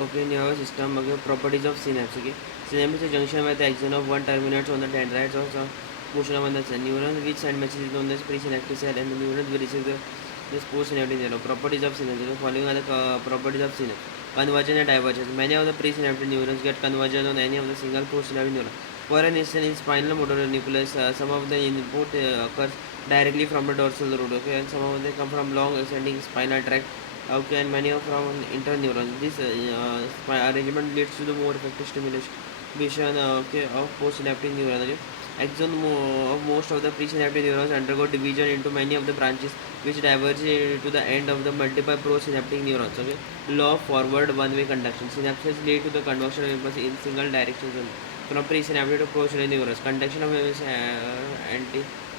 Okay, nervous system. Okay, properties of synapse. Okay, synapse is a junction where the axon of one terminates on the dendrites or some portion of another cell. Neuron which send messages is known as presynaptic cell, and the neuron will receive this postsynaptic neuron. Properties of synapse. Okay, following are the properties of synapse. Convergence and divergence. Many of the presynaptic neurons get convergence on any of the single postsynaptic neuron. For an instance, in spinal motor nucleus, some of the input occurs directly from the dorsal root. Okay, and some of them come from long ascending spinal tract. Okay, and many are from interneurons. This arrangement leads to the more effective stimulation okay, of postsynaptic neurons. Okay. Axon of most of the presynaptic neurons undergo division into many of the branches which diverge to the end of the multiple prosynaptic neurons. Okay. Law of forward one-way conduction. Synapses lead to the conduction of impulse in single directions only. From presynaptic to postsynaptic neurons. Conduction of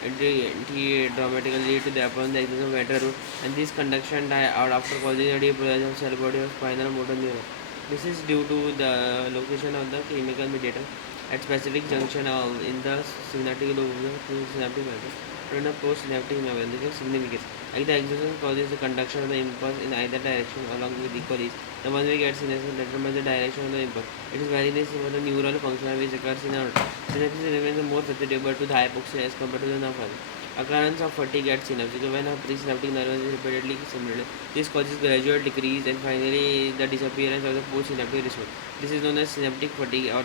anti-dramatically lead to the upon the existence of ventral root, and this conduction die out after causing a depolarization of cell body of spinal motor neuron. This is due to the location of the chemical mediator at specific junction in the synaptic lobe of the synaptic membrane. And the postsynaptic membrane, this is significance. Like the exertion causes the conduction of the impulse in either direction along with equal ease. The one way gets synapse determines the direction of the impulse. It is very nice for the neural function which occurs in our synapses remains more susceptible to the hypoxia as compared to the nerve fiber. Occurrence of fatigue at synapse. When a presynaptic nerve is repeatedly stimulated, this causes gradual decrease and finally the disappearance of the postsynaptic response. This is known as synaptic fatigue or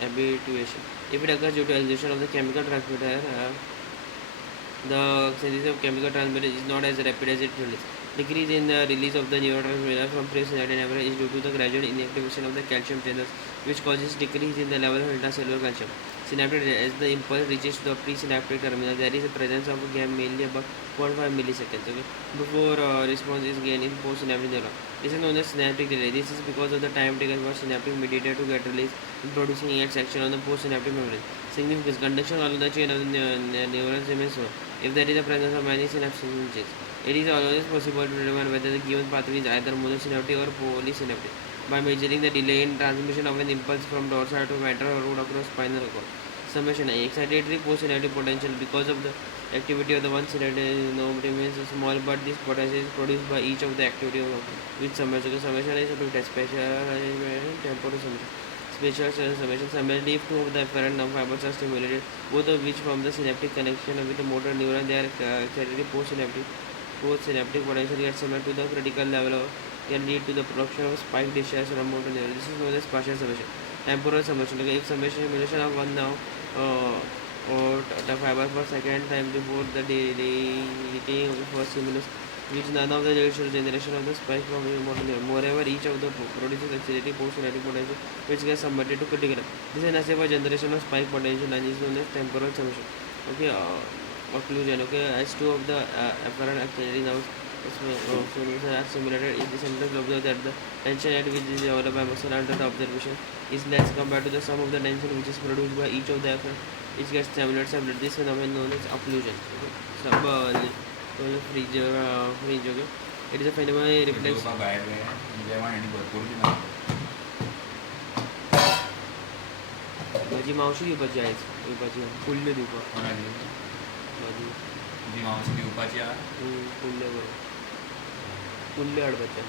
habituation. If it occurs due to exhaustion of the chemical transmitter, the synthesis of chemical transmitter is not as rapid as it release. Decrease in the release of the neurotransmitter from presynaptic membrane is due to the gradual inactivation of the calcium channels, which causes decrease in the level of intracellular calcium. Synaptic as the impulse reaches the presynaptic terminal, there is a presence of a gap mainly about 0.5 milliseconds. Okay, before response is gained in postsynaptic neuron. This is known as synaptic delay. This is because of the time taken for synaptic mediator to get released in producing its action on the postsynaptic membrane. Significance conduction along the chain of the neurons remains slow if there is a presence of many synapses. It is always possible to determine whether the given pathway is either monosynaptic or polysynaptic by measuring the delay in transmission of an impulse from dorsal to ventral root across spinal cord. Summation: excitatory postsynaptic potential because of the activity of the one synaptic node remains small, but this potential is produced by each of the activity of which summation. So summation is to test spatial temporal summation. Spatial summation. Similarly, if two of the afferent nerve fibers are stimulated, both of which form the synaptic connection with the motor neuron, they are excitatory postsynaptic. Postsynaptic potential gets similar to the critical level of can lead to the production of spike discharge from motor neuron. This is known as spatial summation. Temporal summation. Okay, if summation simulation of one now uh, or the fiber per second time before the deleting of the first stimulus, which none of the generation of the spike from motor neuron. Moreover, each of the produces accelerated postsynaptic potential which gets submitted to critical. This is necessary for generation of spike potential and is known as temporal summation. Okay, occlusion. Okay, as two of the afferent accelerating nerves are simulated in the symptoms observed that the tension at which is developed by muscle under the observation is less compared to the sum of the tension which is produced by each of the afferent which gets stimulated separately. This phenomenon known as occlusion. Okay. Sub freeze. Okay. It is a phenomenon reflects. बाहेर जेवण आणि भरपूर दिना माझी मावशी दिवपाची आयज दिवपाची कुल्ल्यो दिवपाक कोणाची माझी तुझी मावशी दिवपाची आहा कुल्ल्यो बरो कुल्ल्यो हाडपाचे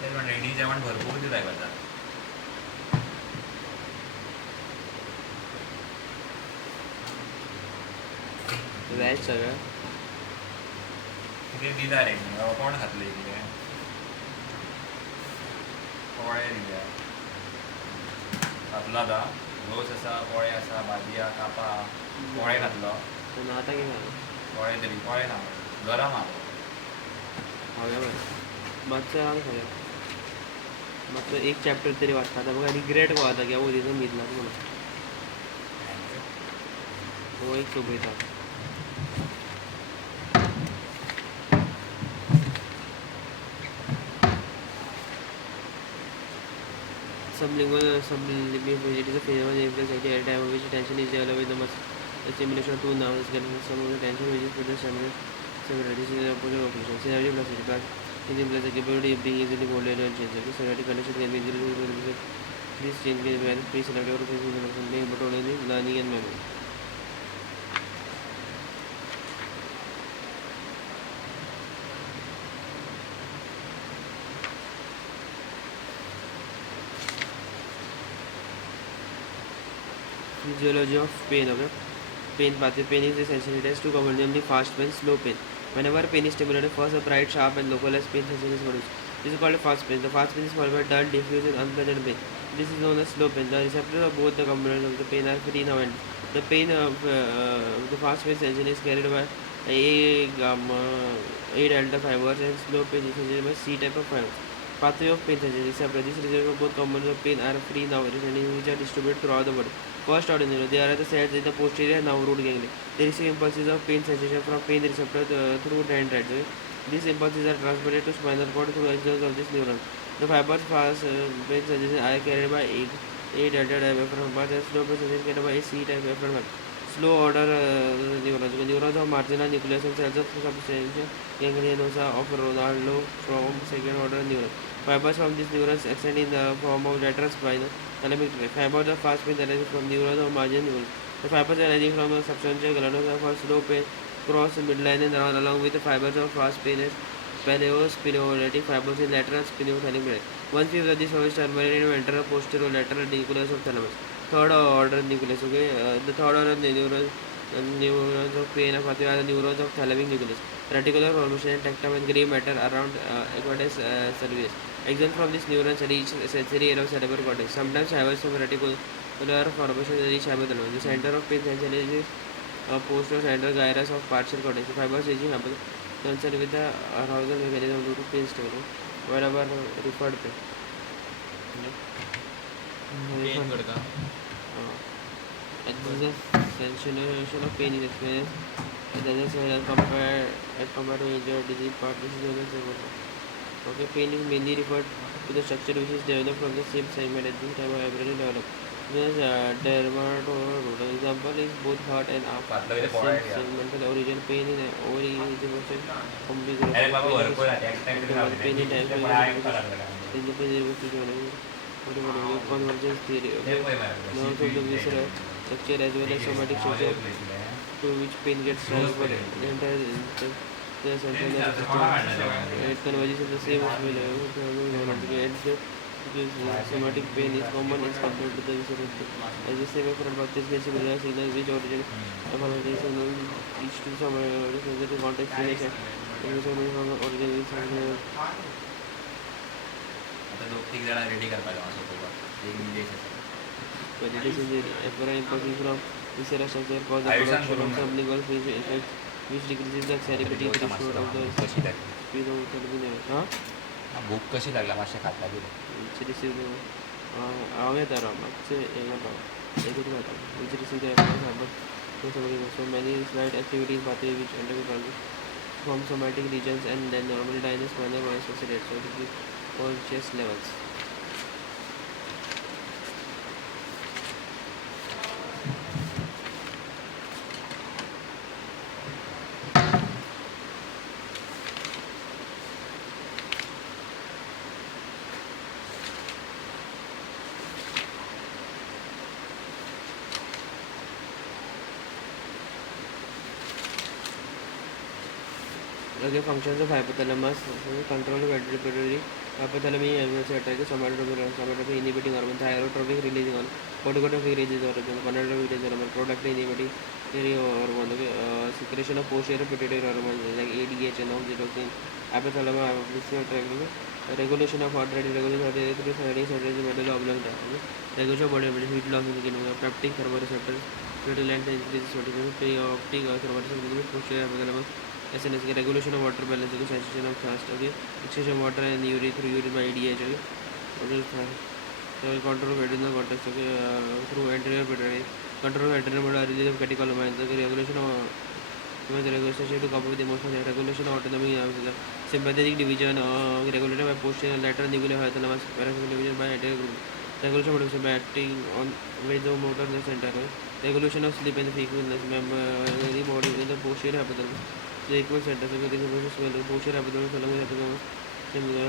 तेच म्हणटा इडी जेवण भरपूर दिताय पडटा वॅज सगळं कितें दिता रे कोण खातले कितें पोळे दिल्या खातलो आतां रोस आसा पोळे आसा भाजी आहा कापां आहा पोळे खातलो पूण आतां कितें जालें पोळे तरी पोळे ना गरम आहा खावया बरें मातसो रावन खावया मातसो एक चॅप्टर तरी वाचता आतां म्हाका रिग्रेट कहो आतां की हांव उदीचो न्हिदलाच म्हणून हो एक सोबयता sublimate it is a phenomenon influence at a time which tension is developed with the muscle. The stimulation of two nerves getting some of the tension which is produced similar. This is the opposite of occlusion. Synaptic plasticity class is implies the capability of being easily molded and changed. Okay, synaptic condition can be easily resolved. This change can be either pre-synaptic or post-synaptic, but only in learning and memory. Physiology of pain. Okay, pain pathway. Pain is essentially it has two components, namely fast pain, slow pain. Whenever pain is stimulated, first a bright, sharp, and localized pain sensation is produced. This is called a fast pain. The fast pain is followed by dull, diffuse, and unpleasant pain. This is known as slow pain. The receptors of both the components of the pain are free now, and the pain of the fast pain sensation is carried by A gamma, A delta fibers, and slow pain is sensation by C type of fibers. Pathway of pain sensation receptor. These receptors of both components of pain are free now, which are distributed throughout the body. First order neuron. They are at the sites in the posterior now root ganglion. They receive impulses of pain sensation from pain receptor through dendrites. Okay? These impulses are transmitted to spinal cord through axons of this neuron. The fibers fast pain sensation are carried by A delta type afferent fibers and slow pain sensation carried by A C type afferent fibers. Slow order neurons. The neurons of marginal nucleus and cells of substantia ganglionosa of Ronaldo from second order neuron. Fibers from these neurons extend in the form of lateral spinal thalamic tract. Fibers are fast pain arising from neurons or marginal neurons. The fibers arising from the substantia glandular for slow pain cross midline and round along with the fibers of fast pain is paleospinolytic fibers in lateral spinothalamic tract. One-fifth of these fibers terminate in ventral posterolateral nucleus of thalamus. Third order nucleus. Okay, the third order neurons of pain are the neurons of thalamic nucleus. Reticular formation and tectum and gray matter around equus cervix. Exams from these neurons reach sensory area of cerebral cortex. Sometimes fibers of reticular formation reach hypothalamus. The center of pain sensation is posterocentral gyrus of partial cortex. The fibers reaching hypothalamus concerned with the arousal mechanism due to pain stimulus. Wherever referred pain. Pain करता This is a sensation of pain is experienced compared to injured disease part. This is known as okay, pain is mainly referred to the structure which is developed from the same segment at the time of abrasion developed. This dermatoid example is both heart and arm. पातळ The इथे Pola same आहे यार. segmental origin pain in ovary is the most अरे बाबा भरपूर आहे एक time तरी राहू pain they in ते पण आहे का लागलं in the convergence theory. ते Okay, पण आहे nerves of the visceral structure as well as somatic structure to which pain gets transferred. The entire the central nervous system. It converges in the same way. Somatic pain is common as compared to the visceral pain. As the same effort about this basic signals which origin signal each to some sensory context relation. Origin is आता लोक तीन जण ready करपाक सोबत एक निलेश आसा but it is in the apparent impulses from visceral structure cause the आयुष्यात production of करून sublingual fluid effect which decreases the cerebellity threshold of the कशी लागली speed of television. भूक कशी लागला मातशें खाता गेलो Which receives हांव येता राव मातशें हें करता एकूच घालता which receives the apparent so many slight activities pathway which undergo transit from somatic regions and then normally die in the spinal cord associated so it is conscious levels. Okay, functions of hypothalamus control pituitary hypothalamic animals attack somatotrophic inhibiting hormone thyrotrophic releasing hormone corticotrophic releasing hormone gonadotrophic releasing hormone prolactin inhibiting hormone secretion of posterior pituitary hormone like ADH and oxytocin hypothalamus regulation of heart rate regulation of the medulla oblongata regulation of body heat loss in the peptic thermoreceptors fetal length increases perioptic thermoreceptors posterior hypothalamus SNS regulation of water balance, sensation of thirst, okay, exchange of water and urine through urine by ADH, okay, control of adrenal cortex, okay, through anterior pituitary, control of adrenal release of catecholamines, okay, regulation of regulation to cope with emotional regulation of autonomic sympathetic division, regulated by posterior and lateral nuclear hypothalamus, parasympathetic division by anterior group, regulation of by acting on vasomotor center, regulation of sleep and wakefulness, the body in the posterior hypothalamus. The equal center, so the posterior hypothalamus,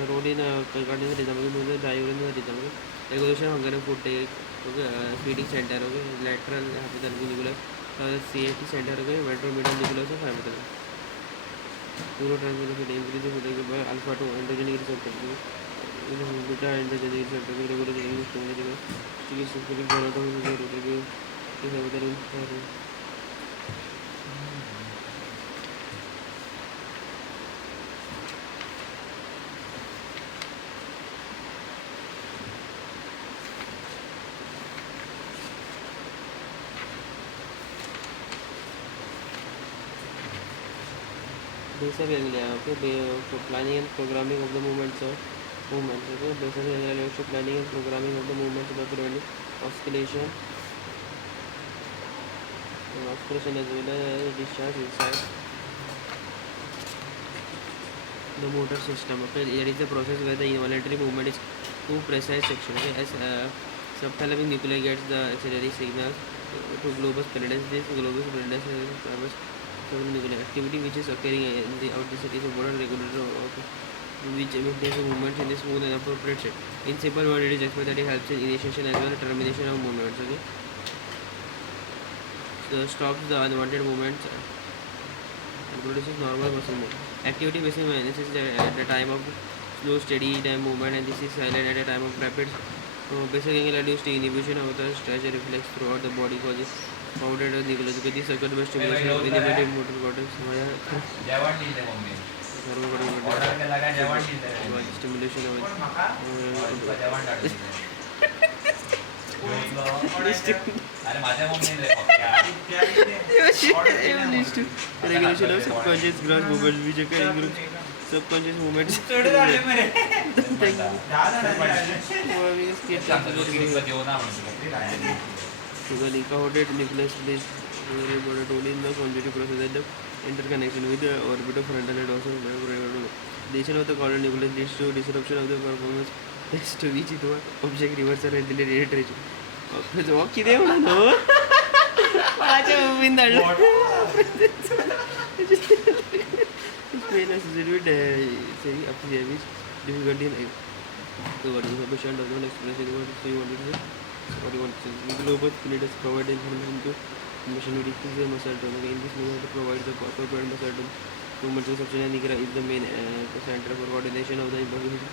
road in cardinal rhythm, diurnal rhythm, regulation of hunger and food take, okay, feeding center, okay, lateral hypothalamus nucleus, CFT center, okay, ventromedial nucleus of hypothalamus. Neurotransmitter increases by alpha 2 androgenic receptor, beta androgenic receptor, regular stimulation, Is available for basic ganglia. Okay, for planning and programming of the movements of movements. Okay, basic ganglia relates to planning and programming of the movements by preventing oscillation, oscillation as well as discharge inside the motor system. Okay, there is a process where the involuntary movement is too precise section. Okay, as subthalamic nuclei gets the auxiliary signals to globus pallidus. This globus pallidus covers several nuclear activity which is occurring in the outset is a modern regulator of which maintains the movement in a smooth and appropriate shape. In simple word, it is expected that it helps in initiation as well as termination of movements. Okay, so stops the unwanted movements and produces normal muscle movement. Activity based analysis is at the time of slow steady time movement, and this is silent at a time of rapid. Basic angle reduced inhibition of the stretch reflex throughout the body causes founded nucleus. This occurs by stimulation of inhibited motor cortex via जेवण दिले mummy order केला काय जेवण दिले stimulation of जेवण अरे माझ्या मम्मीने regulation of subconscious gross movements which occur in groups. Subconscious movements. Incoherent nucleus is only in the conjunctive process and the interconnection with the orbitofrontal and dorsal deletion of the coordinate nucleus leads to disruption of the performance test to which it was object reversal and delayed iteration. ಹೋಗ್ತಿದೆ ಅವನು ಆಚೆ ಹೋಗಿಂದಳು explain say up here which difficulty in so what is the patient does not express it what you want to say what you want to say the global pallidus provide information to machine which is the muscle tone in this movement provides the appropriate muscle tone movement to substance nigra is the main center for coordination of the imperfect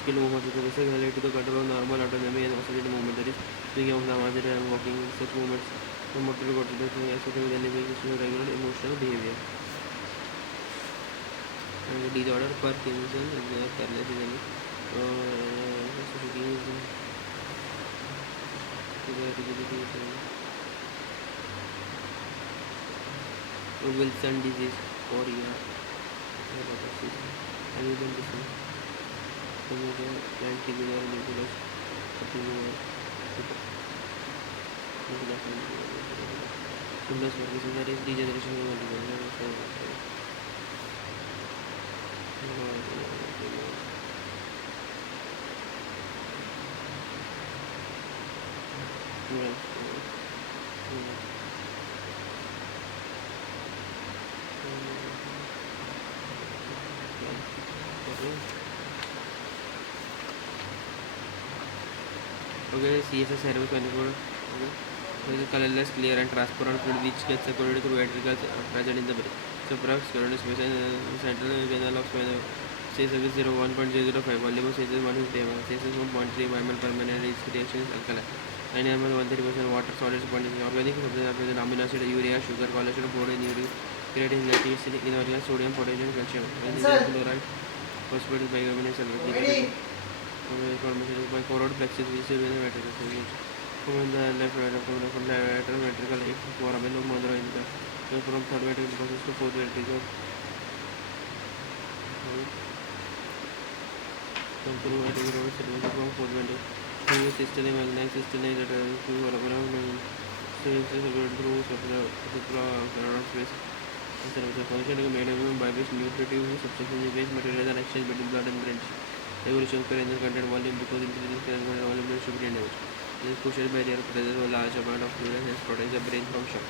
skill movement to the related to the control of normal autonomy and oscillating movement that is swinging of the arms and walking such movements from motor coordination associated with elevation regular emotional behavior. And disorder Parkinson paralysis Wilson disease or uneven disease planticular nucleus Wilson Parkinson that is degeneration of okay, CSS cervix 24 okay. So it is colorless, clear and transparent fluid which gets accorded through ventricles present in the brain. So perhaps coronary space and central venal of spinal CSS is 1.005, volume CSS 150 ml, CSS 1.3 ml per minute, its reaction is alkaline. 9 ml 130% water, solids 0.6, organic substances are present, amino acid, urea, sugar, cholesterol, protein, uric, creatine, lactate, inorganic, sodium, potassium, calcium, chloride, phosphate, bicarbonate, sulfate. Formation by choroid plexus which is in the ventricle. From the left lateral ventricle, it for a below mother in the from third ventricle process to fourth ventricle. Through ventricle from fourth ventricle. Through systole, magnite systole, lateral through around through supra space. The function is made by which nutritive substances waste materials are exchanged between blood and brain. Evolution of cranial content volume because increasing cranial volume should be damaged. This is pushed by their presence of large amount of fluid and protects the brain from shock.